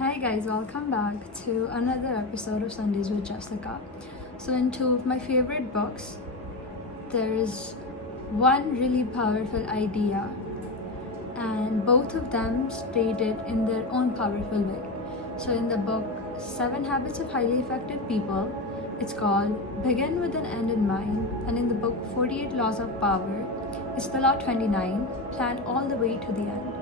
Hi guys, welcome back to another episode of Sundays with Jessica. So in two of my favorite books, there is one really powerful idea and both of them stated in their own powerful way. So in the book 7 Habits of Highly Effective People, it's called Begin with an End in Mind, and in the book 48 Laws of Power, it's the Law 29, Plan all the way to the end.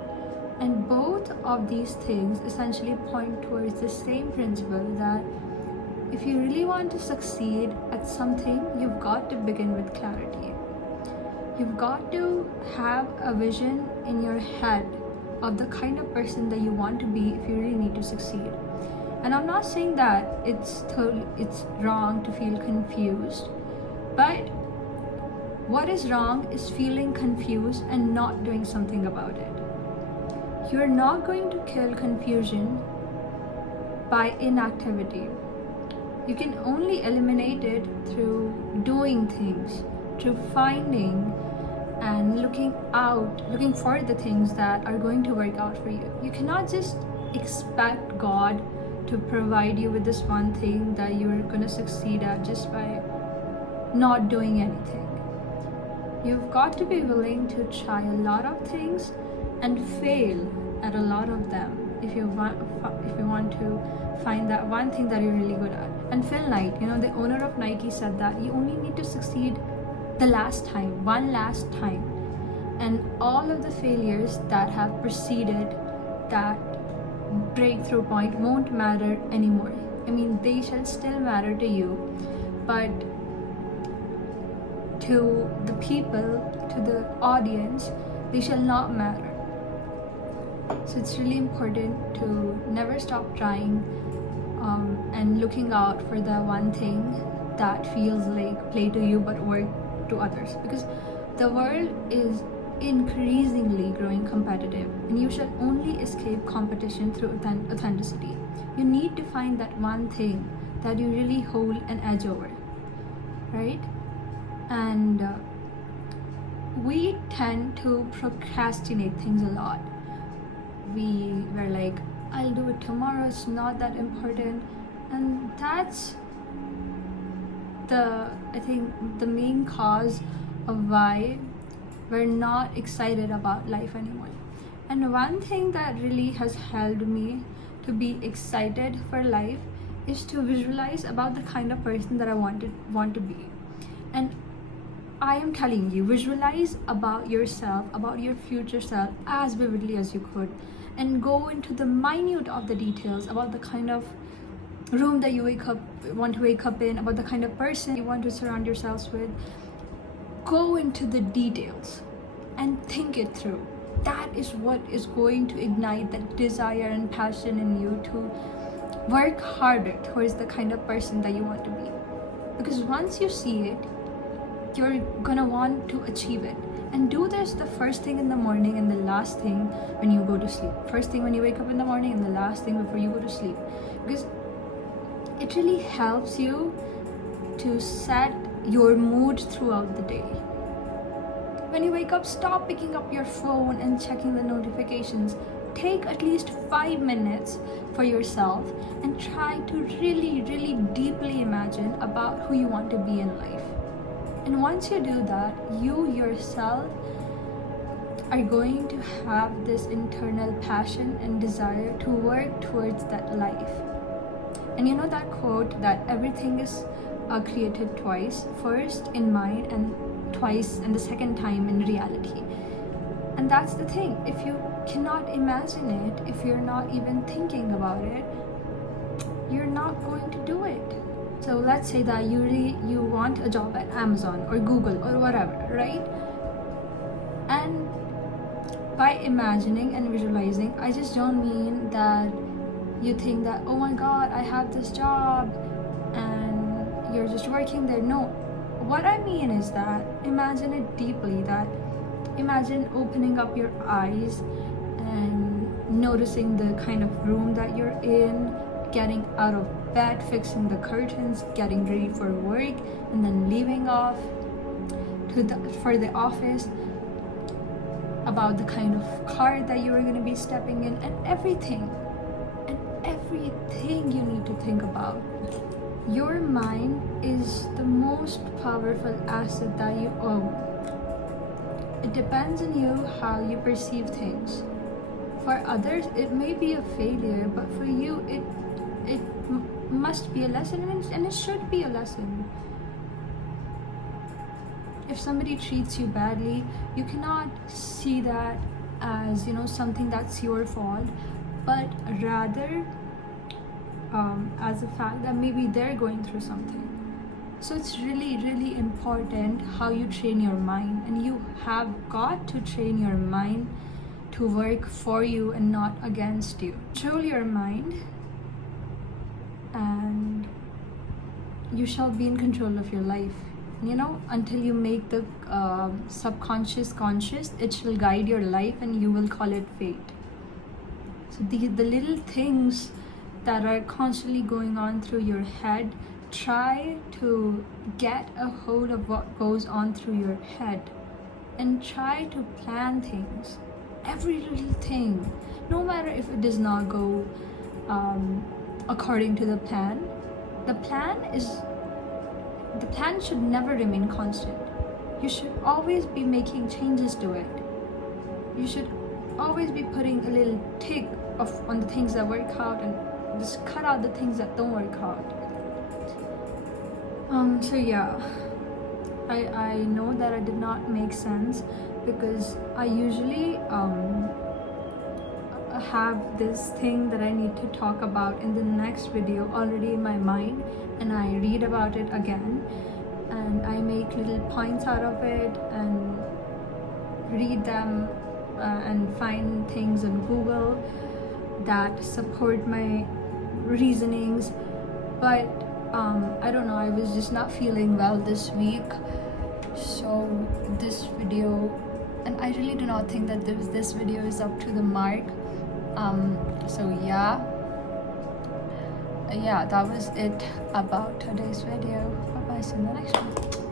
And both of these things essentially point towards the same principle that if you really want to succeed at something, you've got to begin with clarity. You've got to have a vision in your head of the kind of person that you want to be if you really need to succeed. And I'm not saying that it's wrong to feel confused, but what is wrong is feeling confused and not doing something about it. You're not going to kill confusion by inactivity. You can only eliminate it through doing things, through finding and looking for the things that are going to work out for you. You cannot just expect God to provide you with this one thing that you're going to succeed at just by not doing anything. You've got to be willing to try a lot of things and fail at a lot of them if you want to find that one thing that you're really good at. And Phil Knight, the owner of Nike, said that you only need to succeed one last time, and all of the failures that have preceded that breakthrough point won't matter anymore. They shall still matter to you, but to the people, to the audience, they shall not matter. So it's really important to never stop trying and looking out for the one thing that feels like play to you but work to others, because the world is increasingly growing competitive and you shall only escape competition through authenticity. You need to find that one thing that you really hold an edge over, right? And we tend to procrastinate things a lot. We were like, I'll do it tomorrow, it's not that important. And that's I think the main cause of why we're not excited about life anymore. And one thing that really has helped me to be excited for life is to visualize about the kind of person that I want to be. And I am telling you, visualize about yourself, about your future self as vividly as you could, and go into the minute of the details about the kind of room that you want to wake up in, about the kind of person you want to surround yourselves with. Go into the details and think it through. That is what is going to ignite that desire and passion in you to work harder towards the kind of person that you want to be. Because once you see it, you're gonna want to achieve it. And do this the first thing in the morning and the last thing when you go to sleep. First thing when you wake up in the morning and the last thing before you go to sleep. Because it really helps you to set your mood throughout the day. When you wake up, stop picking up your phone and checking the notifications. Take at least 5 minutes for yourself and try to really, really deeply imagine about who you want to be in life. And once you do that, you yourself are going to have this internal passion and desire to work towards that life. And you know that quote that everything is created twice, first in mind and twice and the second time in reality. And that's the thing. If you cannot imagine it, if you're not even thinking about it, you're not going to do it. So let's say that you want a job at Amazon or Google or whatever, right? And by imagining and visualizing, I just don't mean that you think that, oh my God, I have this job and you're just working there. No, what I mean is that imagine it deeply, that imagine opening up your eyes and noticing the kind of room that you're in, getting out of bed, fixing the curtains, getting ready for work, and then leaving off for the office, about the kind of car that you are going to be stepping in, and everything everything you need to think about. Your mind is the most powerful asset that you own. It depends on you how you perceive things. For others, it may be a failure, but for you, it must be a lesson, and it should be a lesson. If somebody treats you badly, you cannot see that as something that's your fault, but rather as a fact that maybe they're going through something. So it's really, really important how you train your mind, and you have got to train your mind to work for you and not against you. Control your mind, and you shall be in control of your life. Until you make the subconscious conscious, it shall guide your life, and you will call it fate. So the little things that are constantly going on through your head, try to get a hold of what goes on through your head, and try to plan things. Every little thing, no matter if it does not go according to the plan. The plan should never remain constant. You should always be making changes to it. You should always be putting a little tick on the things that work out, and just cut out the things that don't work out. So yeah, I know that I did not make sense, because I usually have this thing that I need to talk about in the next video already in my mind, and I read about it again, and I make little points out of it and read them and find things on Google that support my reasonings. But I don't know, I was just not feeling well this week, so this video, and I really do not think that this video is up to the mark. So yeah, that was it about today's video. Bye bye, see you in the next one.